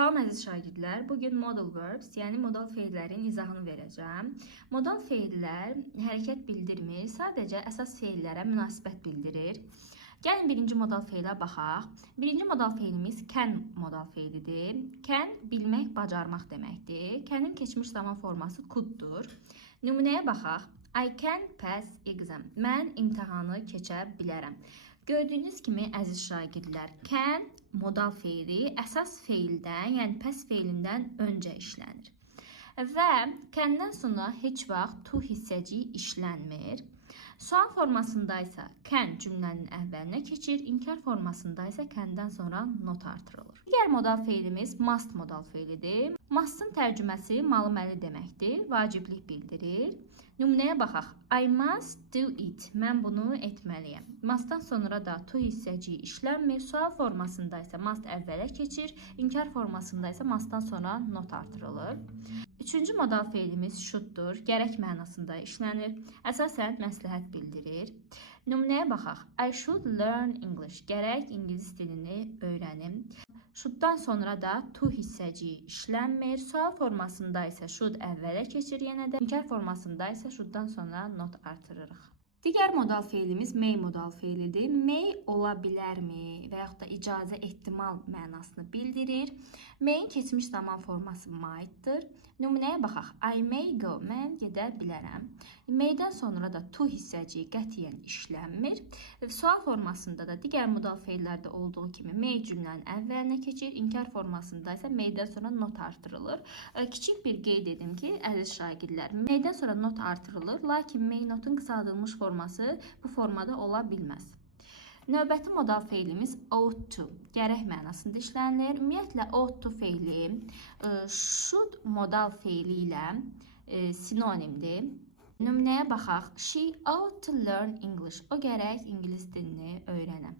Salam əziz şagirdlər, bugün modal verbs, yəni modal feillərin izahını verəcəm. Modal feillər hərəkət bildirmir, sadəcə əsas feillərə münasibət bildirir. Gəlin birinci modal feilə baxaq. Birinci modal feilimiz can modal feilidir. Can bilmək, bacarmaq deməkdir. Can'in keçmiş zaman forması could'dur. Nümunəyə baxaq. I can pass exam. Mən imtahanı keçə bilərəm. Gördüyünüz kimi əziz şagirdlər, can modal feili əsas feildən, yəni pass feilindən öncə işlənir. Və can'dən sonra heç vaxt to hissəciyi işlənmir. Sual formasında isə can cümlənin əvvəlinə keçir, inkar formasında isə can'dən sonra not artırılır. Digər modal feilimiz must modal feilidir. Must'ın tərcüməsi malı-məli deməkdir, vaciblik bildirir. Nümunəyə baxaq. I must do it. Mən bunu etməliyəm. Must'dan sonra da to hissəciyi işlənmir. Sual formasında isə must əvvələ keçir, inkar formasında isə must'dan sonra not artırılır. Üçüncü modal feilimiz should'dur. Gərək mənasında işlənir. Əsasən məsləhət bildirir. Nümunəyə baxaq. I should learn English. Gərək ingilis dilini öyrənim. Should'dan sonra da to hissəciyi işlənmir. Sual formasında isə should əvvələ keçir yenə də. İnkar formasında isə should'dan sonra not artırırıq. Digər modal feilimiz may modal feilidir. May ola bilərmi və yaxud da icazə ehtimal mənasını bildirir. May'in keçmiş zaman forması might'dır. Nümunəyə baxaq. I may go. Mən gedə bilərəm. May'dən sonra da to hissəciyi qətiyyən işlənmir. Sual formasında da digər modal feillərdə olduğu kimi may cümlənin əvvəlinə keçir. İnkar formasında isə may'dən sonra not artırılır. Kiçik bir qeyd edim ki, əziz şagirdlər, may'dən sonra not artırılır, lakin may notun qısaldılmış forması bu formada ola bilməz. Növbəti modal feilimiz ought to, gərək mənasında işlənilir. Ümumiyyətlə, ought to feili should modal feili ilə sinonimdir. Nümunəyə baxaq. She ought to learn English. O gərək ingilis dilini öyrənə.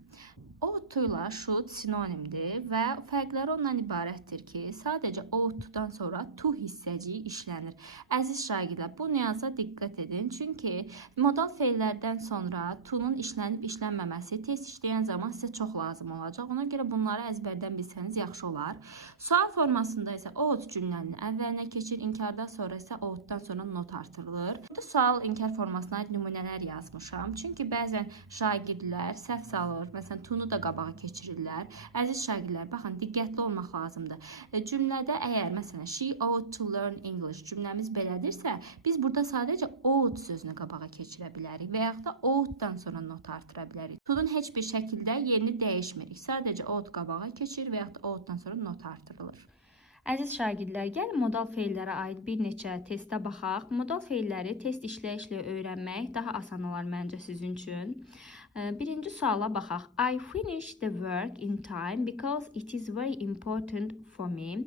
Ought to ilə should sinonimdir və fərqləri ondan ibarətdir ki, sadəcə ought to-dan sonra to hissəciyi işlənir. Əziz şagirdlər, bu nüansa diqqət edin. Çünki modal feillərdən sonra to-nun işlənib işlənməməsi test işləyən zaman sizə çox lazım olacaq. Ona görə bunları əzbərdən bilsəniz yaxşı olar. Sual formasında isə ought cümlənin əvvəlinə keçir, inkardan sonra isə ought-dan sonra not artırılır. Burada sual inkar formasına aid nümunələr yazmışam. Çünki bəzən şagirdlər səhv salır. Məsələn, to-nu da qabağa keçirirlər. Əziz şagirdlər, baxın, diqqətli olmaq lazımdır. Cümlədə əgər, məsələn, she ought to learn English cümləmiz belədirsə, biz burada sadəcə ought sözünü qabağa keçirə bilərik və yaxud da ought-dan sonra not artıra bilərik. To-nun heç bir şəkildə yerini dəyişmirik. Sadəcə ought qabağa keçir və yaxud da ought-dan sonra not artırılır. Əziz şagirdlər, gəlin modal feillərə aid bir neçə testə baxaq. Modal feilləri test işləyə-işləyə öyrənmək daha asan olar məncə sizin üçün. Birinci suala baxaq. I finished the work in time because it is very important for me.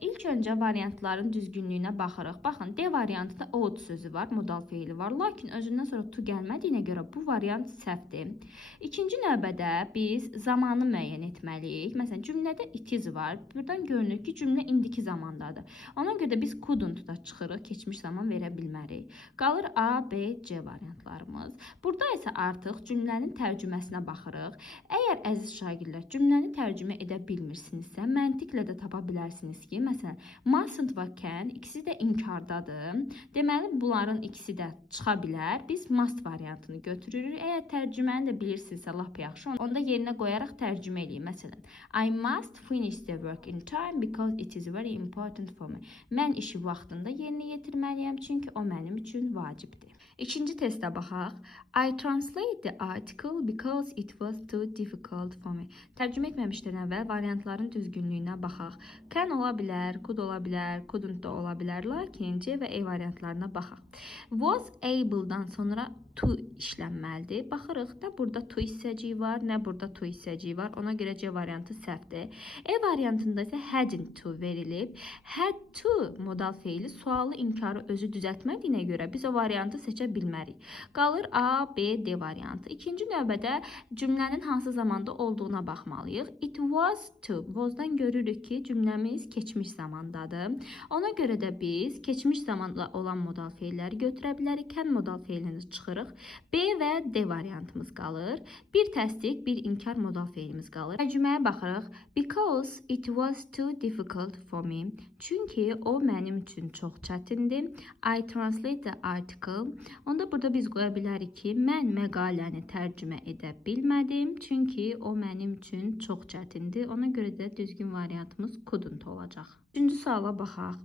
İlk öncə variantların düzgünlüyünə baxırıq. Baxın, D variantında ought sözü var, modal feili var. Lakin özündən sonra to gəlmədiyinə görə bu variant səhvdir. İkinci növbədə biz zamanı müəyyən etməliyik. Məsələn, cümlədə it is var. Buradan görünür ki, cümlə indiki zamandadır. Ona görə biz couldn't-da çıxırıq, keçmiş zaman verə bilmərik. Qalır A, B, C variantlarımız. Burada isə artıq cümlənin tərcüməsinə baxırıq. Əgər əziz şagirdlər cümləni tərcümə edə bilmirsinizsə, məntiqlə də tapa bilərsiniz ki, məsələn, mustn't və can ikisi də inkardadır. Deməli, bunların ikisi də çıxa bilər. Biz must variantını götürürük. Əgər tərcüməni də bilirsinizsə, lap yaxşı. Onda yerinə qoyaraq tərcümə edeyim. Məsələn, I must finish the work in time because it is very important for me. Mən işi vaxtında yerinə yetirməliyəm, çünki o mənim üçün vacibdir. İkinci testə baxaq. I translate the article because it was too difficult for me. Tərcümə etməmişdən əvvəl variantların düzgünlüyünə baxaq. Can ola bilər, could ola bilər, couldn't da ola bilər, lakin C və E variantlarına baxaq. Was able-dan sonra to işlənməlidir. Baxırıq da burada to hissəciyi var, nə burada to hissəciyi var. Ona görə C variantı səhvdir. E variantında isə hadn't to verilib. Had to modal feili sualı inkarı özü düzəltmədiyinə görə biz o variantı seçə bilmərik. Qalır A, B, D variantı. İkinci növbədə cümlənin hansı zamanda olduğuna baxmalıyıq. It was to. Was-dan görürük ki, cümləmiz keçmiş zamandadır. Ona görə də biz keçmiş zamanda olan modal feilləri götürə bilərik. Can modal feilini çıxırıq çıxırıq. B və D variantımız qalır. Bir təsdiq, bir inkar modal feilimiz qalır. Tərcüməyə baxırıq. Because it was too difficult for me. Çünki o mənim üçün çox çətindir. I translate the article. Onda burada biz qoya bilərik ki, mən məqaləni tərcümə edə bilmədim. Çünki o mənim üçün çox çətindir. Ona görə də düzgün variantımız couldn't olacaq. Üçüncü suala baxaq.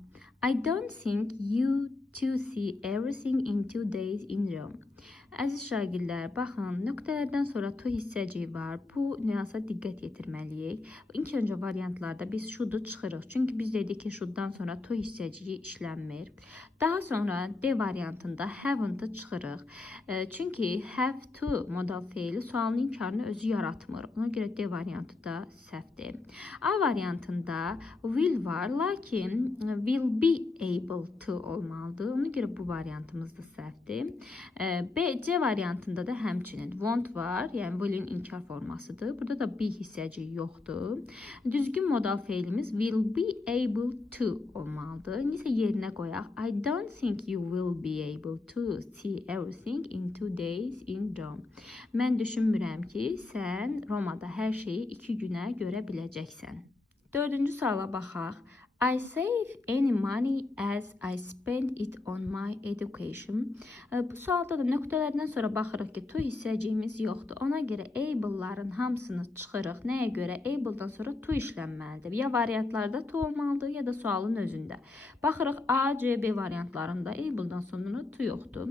I don't think you to see everything in 2 days in Rome. Əziz şagirdlər, baxın, nöqtələrdən sonra to hissəciyi var. Bu nüansa diqqət yetirməliyik. İlk öncə variantlarda biz should'u çıxırıq. Çünki biz dedik ki, should'dan sonra to hissəciyi işlənmir. Daha sonra D variantında haven'tı çıxırıq. Çünki have to modal feili sualın inkarını özü yaratmır. Ona görə D variantı da səhvdir. A variantında will var, lakin will be able to olmalıdır. Ona görə bu variantımız da səhvdir. C variantında da həmçinin won't var, yəni will'in inkar formasıdır. Burada da be hissəciyi yoxdur. Düzgün modal feilimiz will be able to olmalıdır. İndi isə yerinə qoyaq. I don't think you will be able to see everything in 2 days in Rome. Mən düşünmürəm ki, sən Romada hər şeyi 2 günə görə biləcəksən. Dördüncü suala baxaq. I save any money as I spend it on my education. Bu sualda da nöqtələrdən sonra baxırıq ki, to hissəciyimiz yoxdur. Ona görə able'ların hamısını çıxırıq. Nəyə görə? Able'dan sonra to işlənməlidir. Ya variantlarda to olmalıdır, ya da sualın özündə. Baxırıq A, C, B variantlarında able'dan sonra to yoxdur.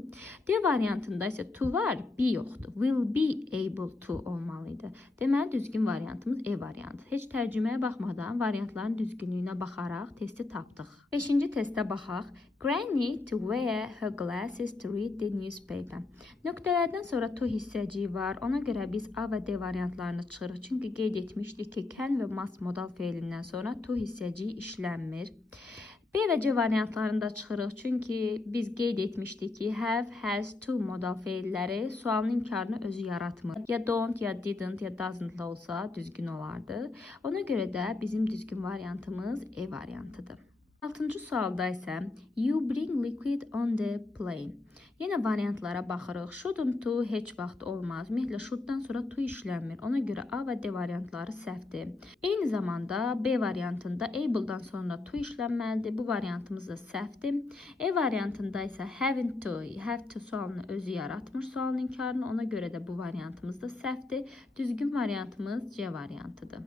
D variantında isə to var, B yoxdur. Will be able to olmalıydı. Deməli, düzgün variantımız E variantı. Heç tərcüməyə baxmadan variantların düzgünlüyünə baxaraq testi tapdıq. 5-ci testə baxaq. Granny to wear her glasses to read the newspaper. Nöqtələrdən sonra to hissəciyi var. Ona görə biz A və D variantlarını çıxırıq. Çünki qeyd etmişdik ki, can və must modal feilindən sonra to hissəciyi işlənmir. B və C variantlarında çıxırıq. Çünki biz qeyd etmişdik ki, have, has, to modal feilləri sualın inkarını özü yaratmır. Ya don't, ya didn't, ya doesn't olsa düzgün olardı. Ona görə də bizim düzgün variantımız E variantıdır. 6-cı sualda isə you bring liquid on the plane. Yenə variantlara baxırıq. Shouldn't to heç vaxt olmaz. Ümumiyyətlə, should'dan sonra to işlənmir. Ona görə A və D variantları səhvdir. Eyni zamanda B variantında able'dan sonra to işlənməlidir. Bu variantımız da səhvdir. E variantında isə have to sualını özü yaratmır sualın inkarını. Ona görə də bu variantımız da səhvdir. Düzgün variantımız C variantıdır.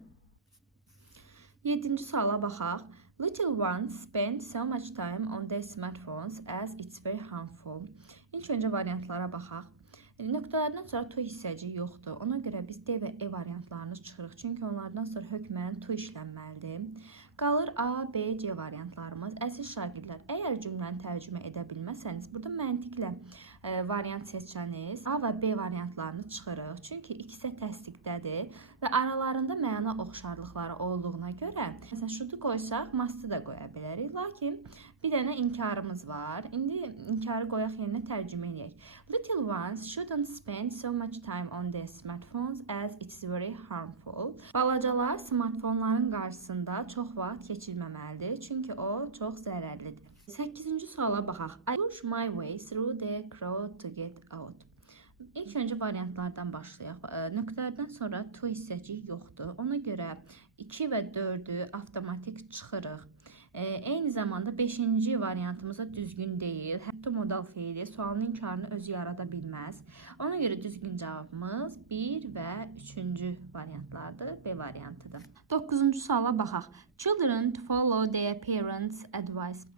7-ci suala baxaq. Little ones spend so much time on their smartphones as it's very harmful. İlk öncə variantlara baxaq. Nöqtələrdən sonra to hissəci yoxdur. Ona görə biz D və E variantlarını çıxırıq. Çünki onlardan sonra hökmən to işlənməlidir. Qalır A, B, C variantlarımız. Əziz şagirdlər, əgər cümləni tərcümə edə bilməsəniz, burada məntiqlə variant seçsəniz, A və B variantlarını çıxırıq. Çünki ikisi təsdiqdədir və aralarında məna oxşarlıqları olduğuna görə, məsələn, should'u qoysaq, must'ı da qoya bilərik. Lakin bir dənə inkarımız var. İndi inkarı qoyaq yerinə tərcümə edək. Little ones shouldn't spend so much time on their smartphones as it's very harmful. Balacalar smartfonların qarşısında çox vaxt keçirməməlidir, çünki o çox zərərlidir. 8-ci suala baxaq. I push my way through the crowd to get out. İlk öncə variantlardan başlayaq. Nöqtələrdən sonra to hissəci yoxdur. Ona görə 2 və 4'ü avtomatik çıxırıq. Eyni zamanda 5-ci variantımıza düzgün deyil. Hətta modal feili sualın inkarını özü yarada bilməz. Ona görə düzgün cavabımız 1 və 3-cü variantlardır. B variantıdır. 9-cu suala baxaq. Children to follow their parents' advice.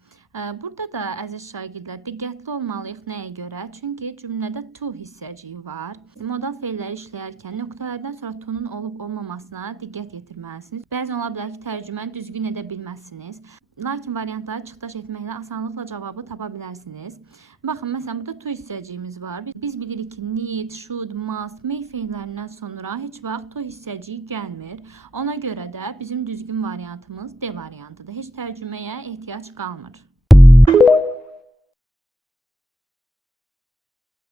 Burada da əziz şagirdlər diqqətli olmalıyıq nəyə görə? Çünki cümlədə to hissəciyi var. Modal feilləri işləyərkən nöqtələrdən sonra to'nun olub olmamasına diqqət yetirməlisiniz. Bəzən ola bilər ki, tərcüməni düzgün edə bilməzsiniz. Lakin variantları çıxdaş etməklə asanlıqla cavabı tapa bilərsiniz. Baxın, məsələn, burada to hissəciyimiz var. Biz bilirik ki, need, should, must, may feillərindən sonra heç vaxt to hissəciyi gəlmir. Ona görə də bizim düzgün variantımız D variantıdır. Heç tərcüməyə ehtiyac qalmır.